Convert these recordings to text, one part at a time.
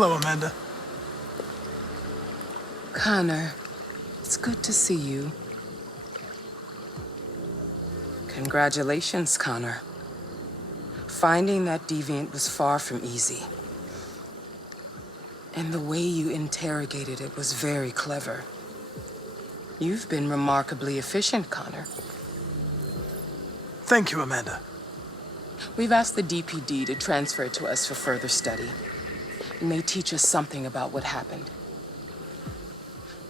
Hello, Amanda. Connor, it's good to see you. Congratulations, Connor. Finding that deviant was far from easy. And the way you interrogated it was very clever. You've been remarkably efficient, Connor. Thank you, Amanda. We've asked the DPD to transfer it to us for further study. It may teach us something about what happened.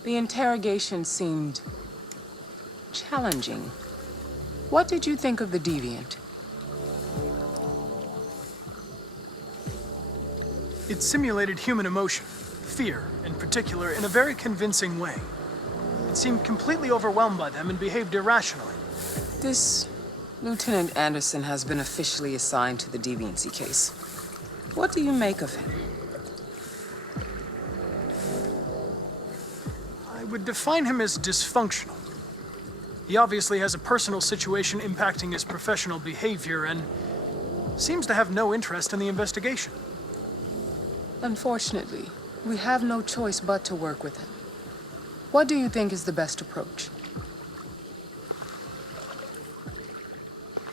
The interrogation seemed challenging. What did you think of the deviant? It simulated human emotion, fear in particular, in a very convincing way. It seemed completely overwhelmed by them and behaved irrationally. This Lieutenant Anderson has been officially assigned to the deviancy case. What do you make of him? I would define him as dysfunctional. He obviously has a personal situation impacting his professional behavior and seems to have no interest in the investigation. Unfortunately, we have no choice but to work with him. What do you think is the best approach?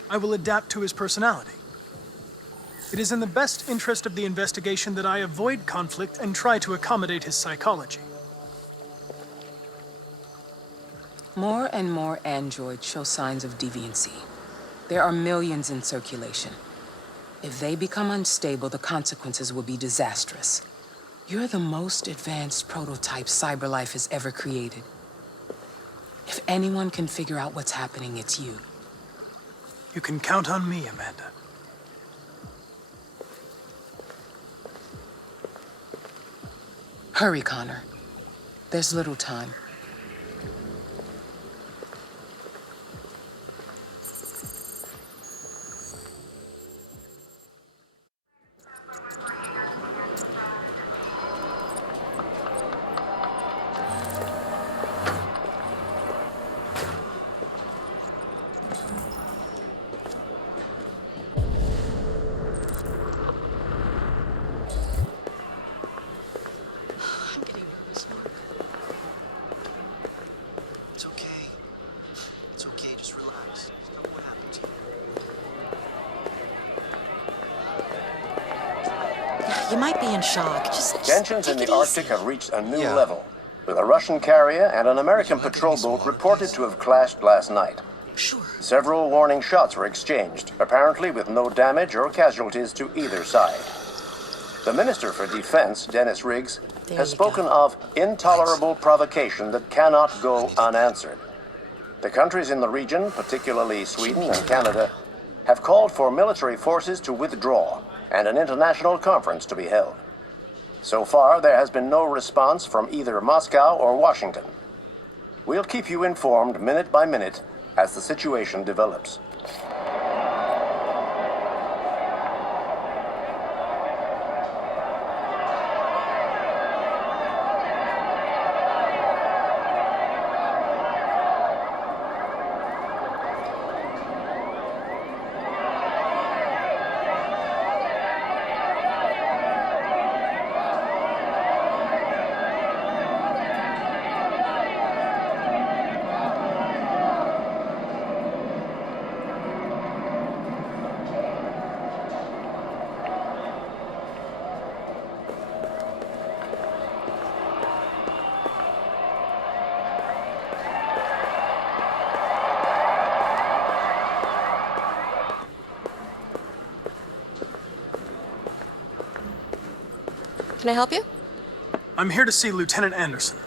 I will adapt to his personality. It is in the best interest of the investigation that I avoid conflict and try to accommodate his psychology. More and more androids show signs of deviancy. There are millions in circulation. If they become unstable, the consequences will be disastrous. You're the most advanced prototype CyberLife has ever created. If anyone can figure out what's happening, it's you. You can count on me, Amanda. Hurry, Connor. There's little time. You might be in shock. Just Tensions in take the it Arctic easy. have reached a new level, with a Russian carrier and an American patrol boat reported to have clashed last night. Sure. Several warning shots were exchanged, apparently with no damage or casualties to either side. The Minister for Defense, Dennis Riggs, There has you spoken go. of intolerable provocation that cannot go unanswered. The countries in the region, particularly Sweden and Canada, have called for military forces to withdraw and an international conference to be held. So far, there has been no response from either Moscow or Washington. We'll keep you informed minute by minute as the situation develops. Can I help you? I'm here to see Lieutenant Anderson.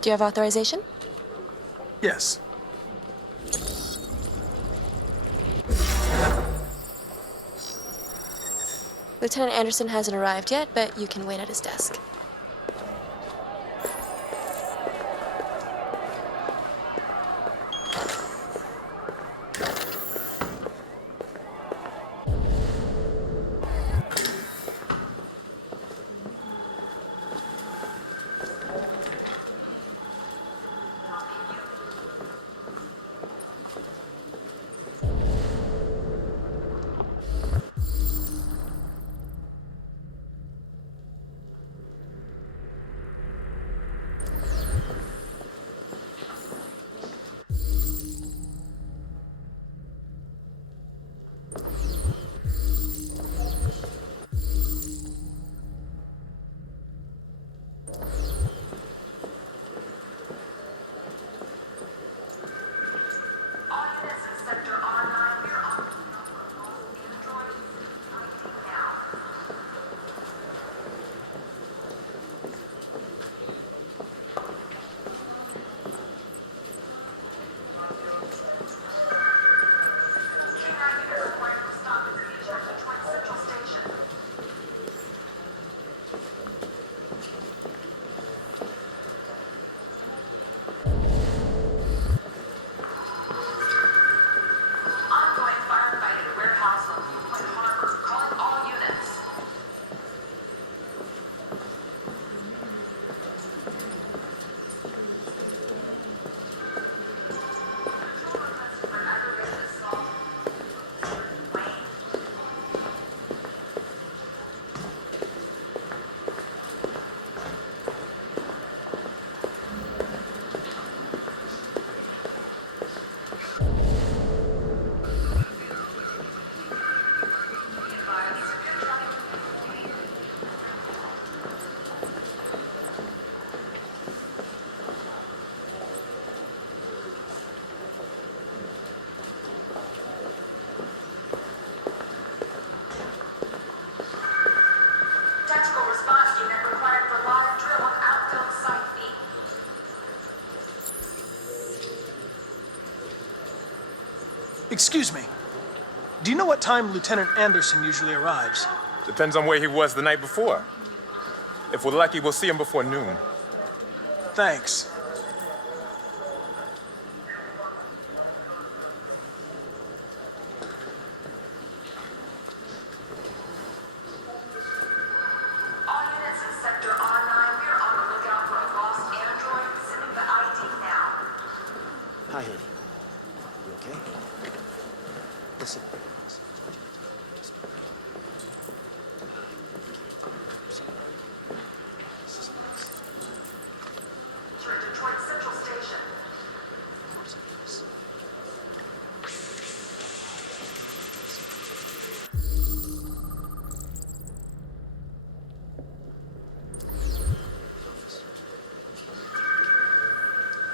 Do you have authorization? Yes. Lieutenant Anderson hasn't arrived yet, but you can wait at his desk. Excuse me. Do you know what time Lieutenant Anderson usually arrives? Depends on where he was the night before. If we're lucky, we'll see him before noon. Thanks. All units in Sector R9, we are on the lookout for a lost android. Sending the ID now. Hi, honey. You okay? Listen. You're at Detroit Central Station.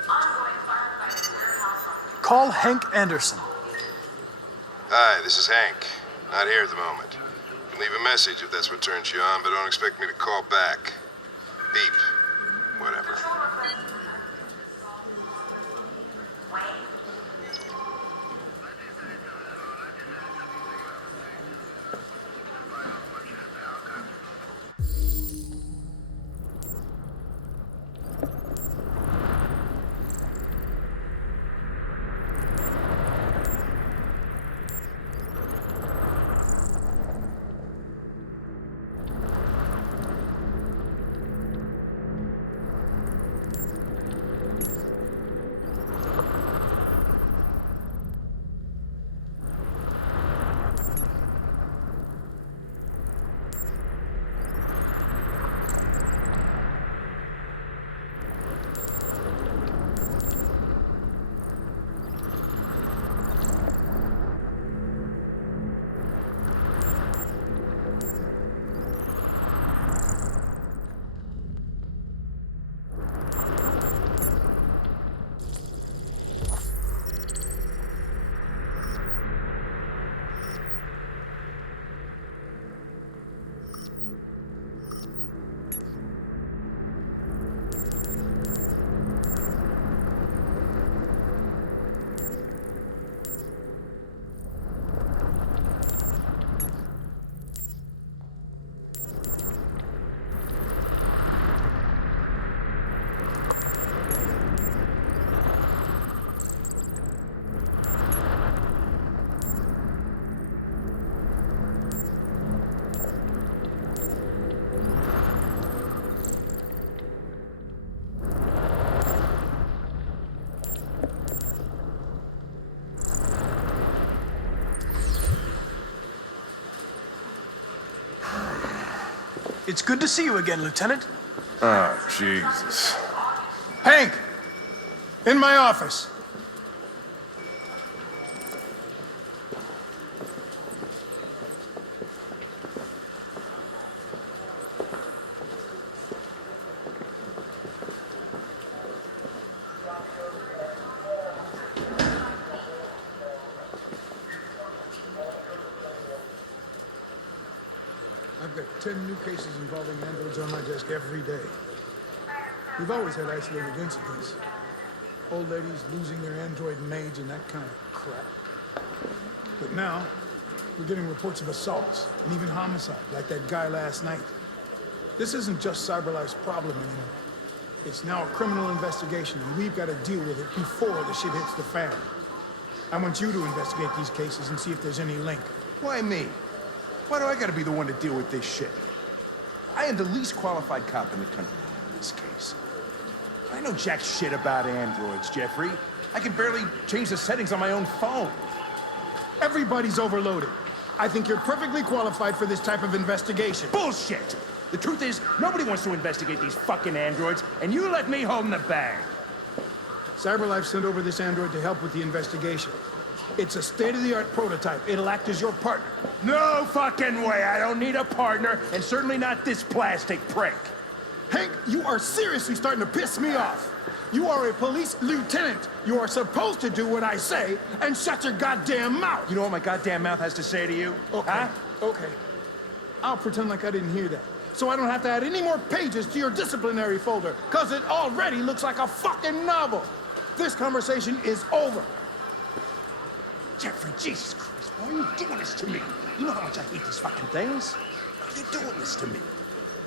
Ongoing firefighting warehouse on Call Hank Anderson. Hi, this is Hank. Not here at the moment. You can leave a message if that's what turns you on, but don't expect me to call back. Beep. Whatever. Wayne. It's good to see you again, Lieutenant. Oh, Jesus. Hank! In my office. I've got 10 new cases involving androids on my desk every day. We've always had isolated incidents. Old ladies losing their android maids and that kind of crap. But now, we're getting reports of assaults and even homicide, like that guy last night. This isn't just CyberLife's problem anymore. It's now a criminal investigation, and we've got to deal with it before the shit hits the fan. I want you to investigate these cases and see if there's any link. Why me? Why do I gotta be the one to deal with this shit? I am the least qualified cop in the country in this case. I know jack shit about androids, Jeffrey. I can barely change the settings on my own phone. Everybody's overloaded. I think you're perfectly qualified for this type of investigation. Bullshit! The truth is, nobody wants to investigate these fucking androids, and you let me hold the bag. CyberLife sent over this android to help with the investigation. It's a state-of-the-art prototype. It'll act as your partner. No fucking way! I don't need a partner, and certainly not this plastic prick. Hank, you are seriously starting to piss me off. You are a police lieutenant. You are supposed to do what I say and shut your goddamn mouth. You know what my goddamn mouth has to say to you? Okay, Huh? okay. I'll pretend like I didn't hear that. So I don't have to add any more pages to your disciplinary folder, because it already looks like a fucking novel. This conversation is over. Jeffrey, Jesus Christ, why are you doing this to me? You know how much I hate these fucking things. Why are you doing this to me?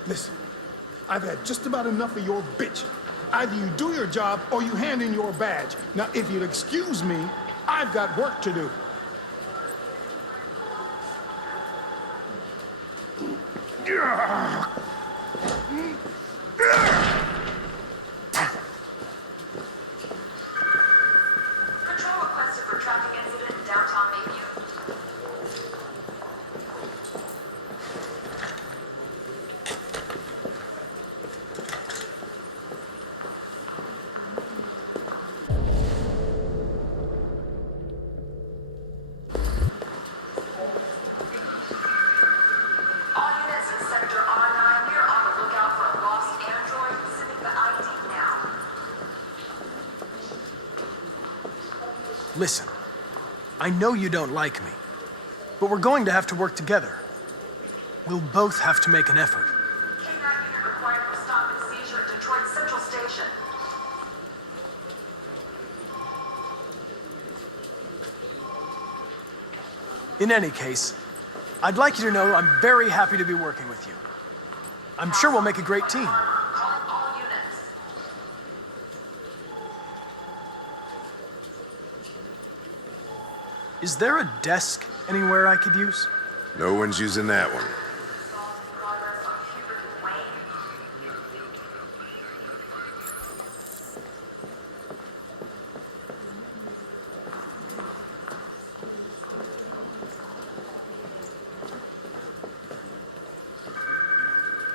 Listen, I've had just about enough of your bitching. Either you do your job or you hand in your badge. Now, if you'll excuse me, I've got work to do. Control requested for traffic incident in downtown Mayview. All units in Sector R9, we are on the lookout for a lost android. Sending the ID now. Listen, I know you don't like me, but we're going to have to work together. We'll both have to make an effort. K-9 unit required for stop and seizure at Detroit Central Station. In any case, I'd like you to know I'm very happy to be working with you. I'm sure we'll make a great team. Calling all units. Is there a desk anywhere I could use? No one's using that one. Assault in progress on Hubert and Wayne.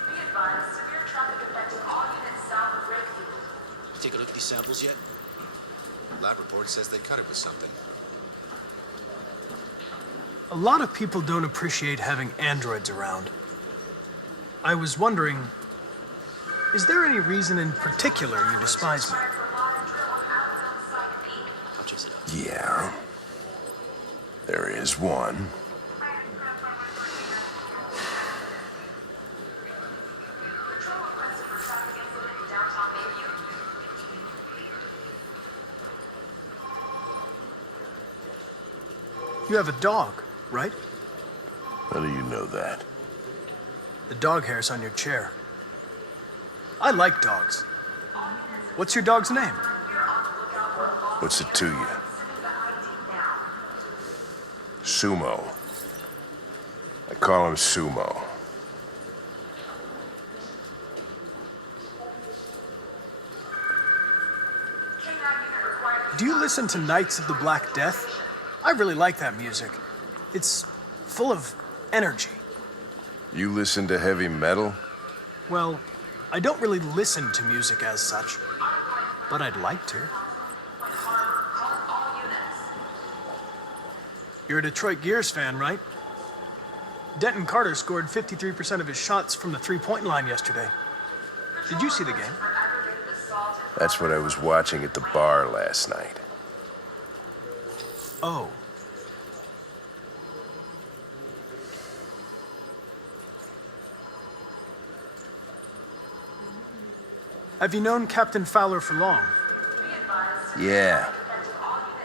Be advised, severe traffic affecting all units south of Rakefield. Take a look at these samples yet? Lab report says they cut it with something. A lot of people don't appreciate having androids around. I was wondering, is there any reason in particular you despise me? I'll chase it up. Yeah. There is one. Patrol requested for traffic incident in downtown Mayview. You have a dog, right? How do you know that? The dog hair's on your chair. I like dogs. What's your dog's name? What's it to you? Sumo. I call him Sumo. Do you listen to Knights of the Black Death? I really like that music. It's full of energy. You listen to heavy metal? Well, I don't really listen to music as such, but I'd like to. You're a Detroit Gears fan, right? Denton Carter scored 53% of his shots from the three-point line yesterday. Did you see the game? That's what I was watching at the bar last night. Oh. Have you known Captain Fowler for long? Yeah.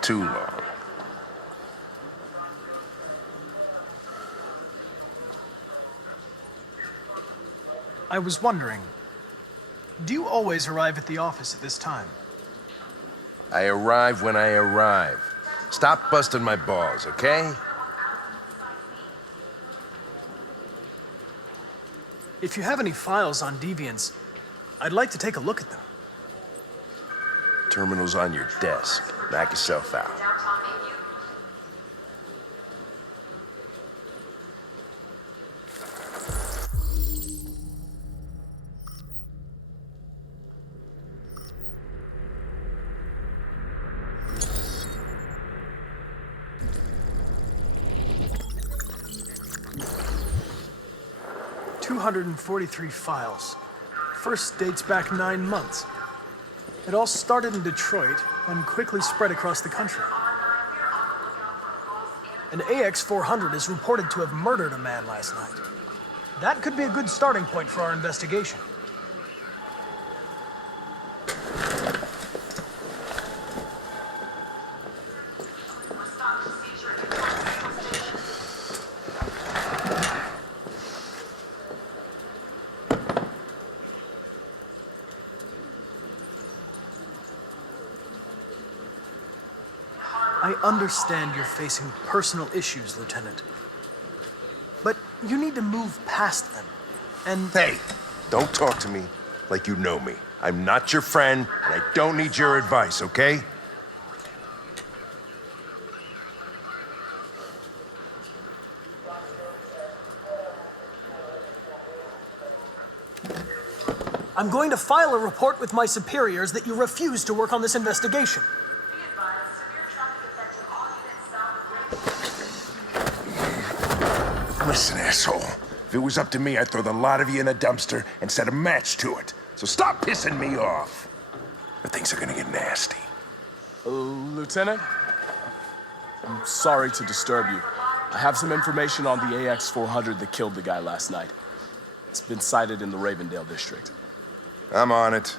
Too long. I was wondering, do you always arrive at the office at this time? I arrive when I arrive. Stop busting my balls, okay? If you have any files on Deviants, I'd like to take a look at them. Terminal's on your desk. Knock yourself out. Downtown Mayview. 243 files. First dates back 9 months. It all started in Detroit and quickly spread across the country. An AX-400 is reported to have murdered a man last night. That could be a good starting point for our investigation. Stop the seizure I understand you're facing personal issues, Lieutenant. But you need to move past them. And Hey, don't talk to me like you know me. I'm not your friend, and I don't need your advice, okay? I'm going to file a report with my superiors that you refuse to work on this investigation. Be advised, severe traffic affecting all units south of Listen, asshole. If it was up to me, I'd throw the lot of you in a dumpster and set a match to it. So stop pissing me off. But things are gonna get nasty. Lieutenant? I'm sorry to disturb you. I have some information on the AX-400 that killed the guy last night. It's been sighted in the Ravendale district. I'm on it.